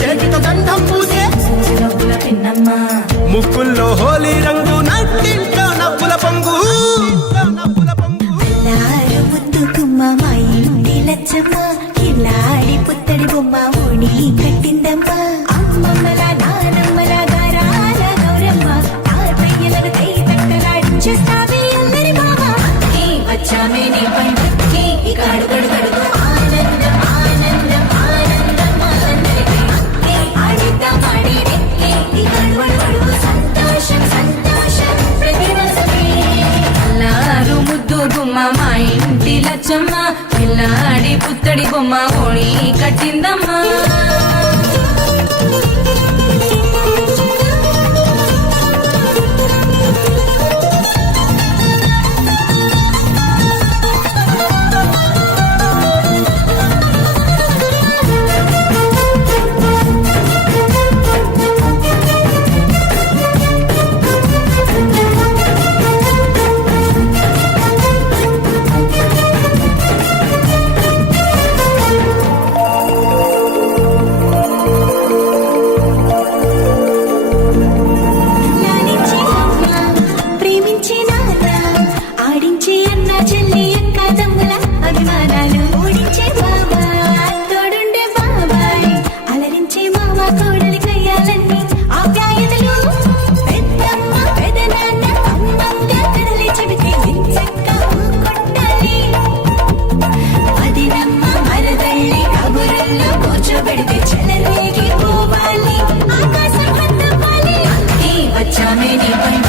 చేతితో గంధం పూసే ముక్కుల్లో హోలీ రంగు నట్టింట్లో నవ్వుల పొంగు ముద్దు గుమ్మ మా ఇంటి లచ్చమ్మ కిల్లాడి పుత్తడి బొమ్మ ఓడి కట్టిందమ్మా అమ్మమ్మల నానమ్మల గారాల గౌరమ్మ తాతయ్యలను కై తట్టలాడించేస్తావే అందరి మామ వచ్చామే నీ పండుగకి ఇక అడుగడు గడుగు ఆనందం ఆనందం ఆనందం అందరికీ ఆడిద్దాం ఆడిడే ఇక అడుగడు సంతోషం సంతోషం ప్రతి మనసుకి అల్లారు ముద్దు గుమ్మ మా ఇంటి లచ్చమ్మ పిల్లాడి పుత్తడి బొమ్మ ఓడి కట్టిందమ్మా లాలించే అమ్మ ప్రేమించే నాన్న ఆడించే అన్న చెల్లి అక్క తమ్ముల అభిమానాలు ఓడించే బాబా తోడుండే బాబాయ్ అలరించే మామ కోడలి కయ్యాలన్నీ ఆప్యాయతలు పెద్దమ్మ పెదనాన్న అమ్మంగా కథలే చెబితే వించక్క కొట్టాలి అదినమ్మ మరదల్లి కబురుల్లో కూర్చోబెడితే చెలరేగి పోవాలి ఆకాశం అందవాలి వచ్చామే నీ పైన